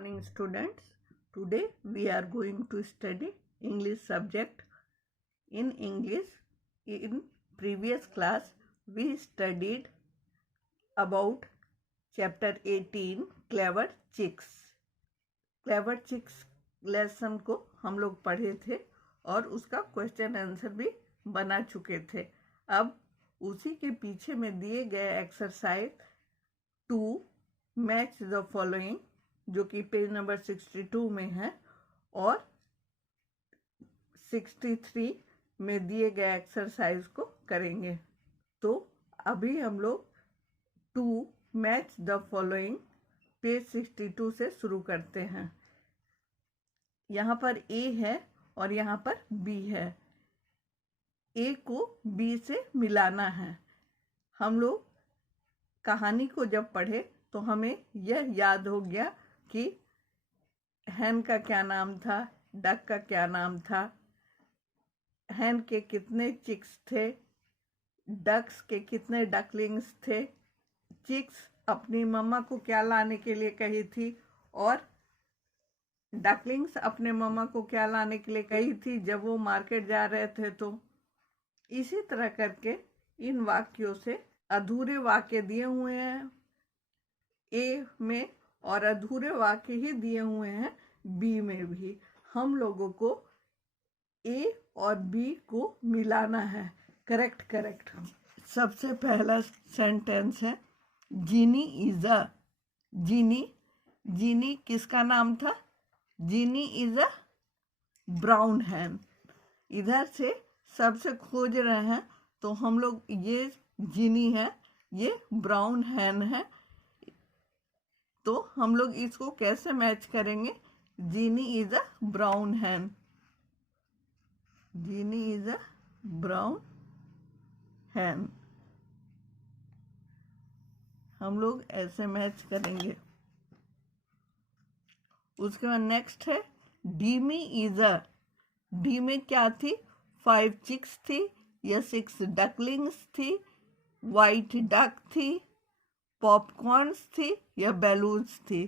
Morning students, today we are going to study English subject. In English, in previous class we studied about chapter 18 Clever Chicks. Clever Chicks lesson को हम लोग पढ़े थे और उसका question answer भी बना चुके थे। अब उसी के पीछे में दिए गए एक्सरसाइज 2 मैच द फॉलोइंग, जो कि पेज नंबर 62 में है, और 63 में दिए गए एक्सरसाइज को करेंगे। तो अभी हम लोग 2 मैच द फॉलोइंग पेज 62 से शुरू करते हैं। यहाँ पर ए है और यहाँ पर बी है। ए को बी से मिलाना है। हम लोग कहानी को जब पढ़े तो हमें यह याद हो गया कि हैन का क्या नाम था, डक का क्या नाम था, हैन के कितने चिक्स थे, डक्स के कितने डकलिंग्स थे, चिक्स अपनी मम्मा को क्या लाने के लिए कही थी और डकलिंग्स अपने मम्मा को क्या लाने के लिए कही थी जब वो मार्केट जा रहे थे। तो इसी तरह करके इन वाक्यों से अधूरे वाक्य दिए हुए हैं ए में और अधूरे वाक्य ही दिए हुए हैं बी में भी। हम लोगों को ए और बी को मिलाना है। करेक्ट। सबसे पहला सेंटेंस है जीनी इज अ। जीनी किसका नाम था? जीनी इज अ ब्राउन हैन। इधर से सबसे खोज रहे हैं तो हम लोग ये जीनी है, ये ब्राउन हैन है, तो हम लोग इसको कैसे मैच करेंगे? Jeannie is a brown hen. Jeannie is a brown hen, हम लोग ऐसे मैच करेंगे। उसके बाद नेक्स्ट है डीमी इज अ। डी में क्या थी? 5 चिक्स थी या 6 डकलिंग्स थी, वाइट डक थी, पॉपकॉर्न्स थी या बैलून्स थी।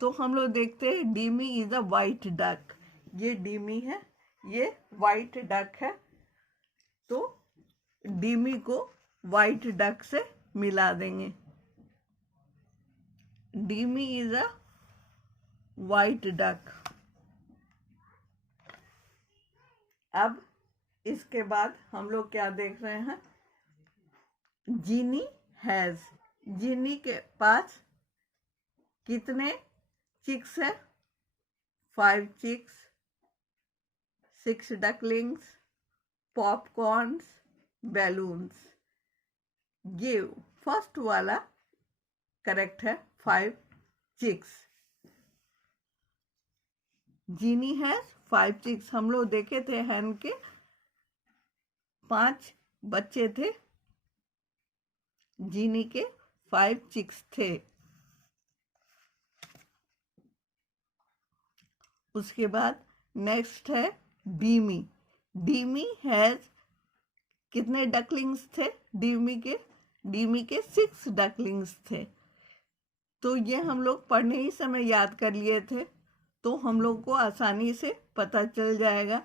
तो हम लोग देखते हैं डीमी इज अ वाइट डक। ये डीमी है, ये वाइट डक है, तो डीमी को वाइट डक से मिला देंगे। डीमी इज अ वाइट डक। अब इसके बाद हम लोग क्या देख रहे हैं? जीनी हैज। जीनी के पास कितने चिक्स है? 5 chicks, 6 ducklings, popcorns, balloons. Give, first वाला करेक्ट है, 5 चिक्स। Genie has 5 chicks. हम लोग देखे थे हैन के 5 बच्चे थे, जीनी के 5 चिक्स थे। उसके बाद नेक्स्ट है डीमी। डीमी हैज कितने डकलिंग्स थे? डीमी के 6 डकलिंग्स थे। तो ये हम लोग पढ़ने ही समय याद कर लिए थे, तो हम लोग को आसानी से पता चल जाएगा।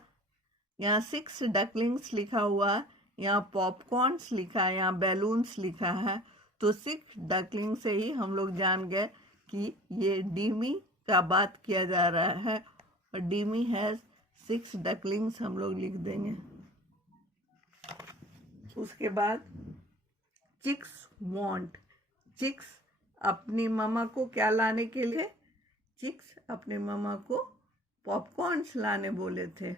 यहाँ 6 डकलिंग्स लिखा हुआ है, यहाँ पॉपकॉर्न्स लिखा है, यहाँ बैलून्स लिखा है, तो 6 डकलिंग से ही हम लोग जान गए कि ये डीमी का बात किया जा रहा है। और डीमी हैज 6 डकलिंग्स हम लोग लिख देंगे। उसके बाद चिक्स वांट। चिक्स अपनी मम्मा को क्या लाने के लिए? चिक्स अपने मम्मा को पॉपकॉर्न्स लाने बोले थे।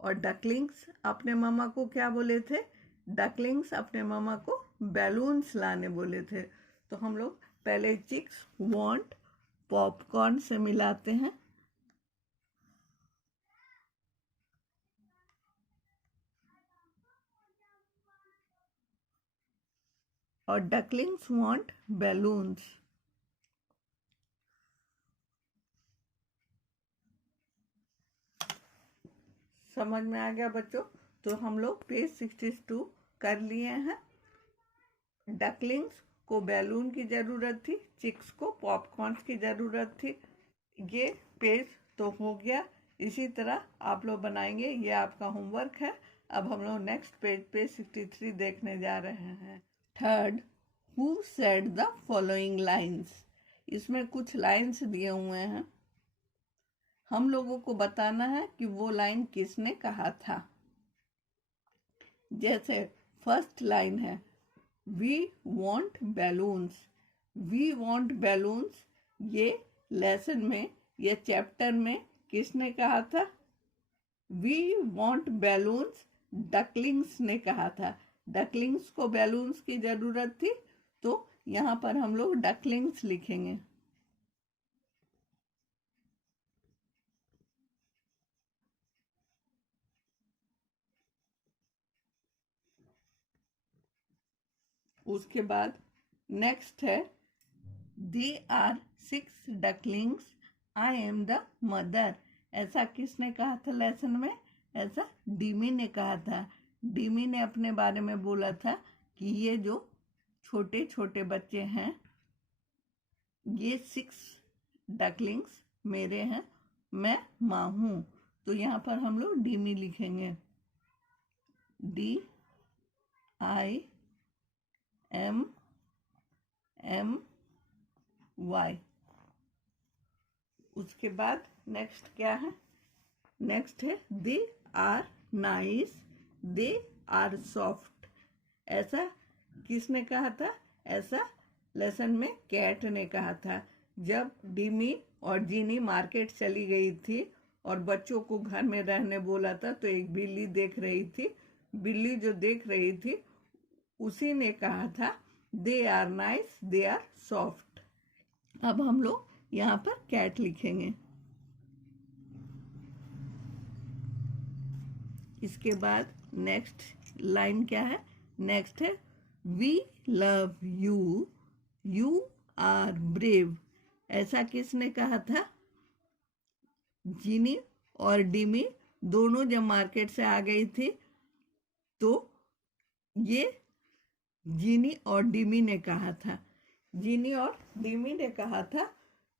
और डकलिंग्स अपने मम्मा को क्या बोले थे? डकलिंग्स अपने मम्मा को बैलून्स लाने बोले थे। तो हम लोग पहले चिक्स वांट पॉपकॉर्न से मिलाते हैं। और डकलिंग्स वांट बैलून्स। समझ में आ गया बच्चों? तो हम लोग पेज 62 कर लिए हैं। डकलिंग्स को बैलून की जरूरत थी, चिक्स को पॉपकॉर्न की जरूरत थी। ये पेज तो हो गया। इसी तरह आप लोग बनाएंगे, ये आपका होमवर्क है। अब हम लोग नेक्स्ट पेज पे 63 देखने जा रहे हैं। Third, who said the following lines. इसमें कुछ लाइन्स दिए हुए हैं, हम लोगों को बताना है कि वो लाइन किसने कहा था। जैसे फर्स्ट लाइन है, we want balloons. We want balloons ये लेसन में, ये चैप्टर में किसने कहा था? वी वॉन्ट बैलून्स डकलिंग्स ने कहा था। डकलिंग्स को बैलून्स की जरूरत थी, तो यहाँ पर हम लोग डकलिंग्स लिखेंगे। उसके बाद नेक्स्ट है, they are 6 ducklings, I am the mother. ऐसा किसने कहा था लेसन में? ऐसा डिमी ने कहा था। डिमी ने अपने बारे में बोला था कि ये जो छोटे छोटे बच्चे हैं, ये 6 डकलिंग्स मेरे हैं, मैं माँ हूँ। तो यहाँ पर हम लोग डिमी लिखेंगे, DIMI। उसके बाद नेक्स्ट क्या है? नेक्स्ट है, they are nice, they are soft. ऐसा किसने कहा था? ऐसा लेसन में कैट ने कहा था। जब डिमी और जीनी मार्केट चली गई थी और बच्चों को घर में रहने बोला था, तो एक बिल्ली देख रही थी। बिल्ली जो देख रही थी उसी ने कहा था, they are nice, they are soft. अब हम लोग यहाँ पर कैट लिखेंगे। इसके बाद नेक्स्ट लाइन क्या है? नेक्स्ट है, we love you, you are brave. ऐसा किसने कहा था? जीनी और डिमी दोनों जब मार्केट से आ गई थी, तो ये जीनी और डिमी ने कहा था। जीनी और डिमी ने कहा था,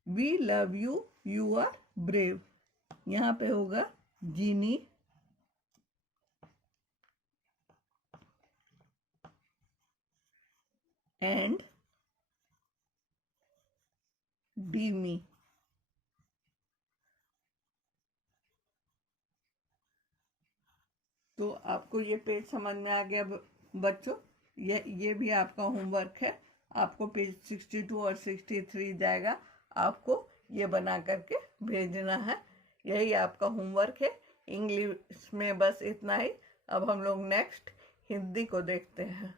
we love you, you are brave. यहाँ पे होगा जीनी एंड डिमी। तो आपको ये पेज समझ में आ गया बच्चों? ये भी आपका होमवर्क है। आपको पेज 62 और 63 जाएगा, आपको ये बना करके भेजना है। यही आपका होमवर्क है। इंग्लिश में बस इतना ही। अब हम लोग नेक्स्ट हिंदी को देखते हैं।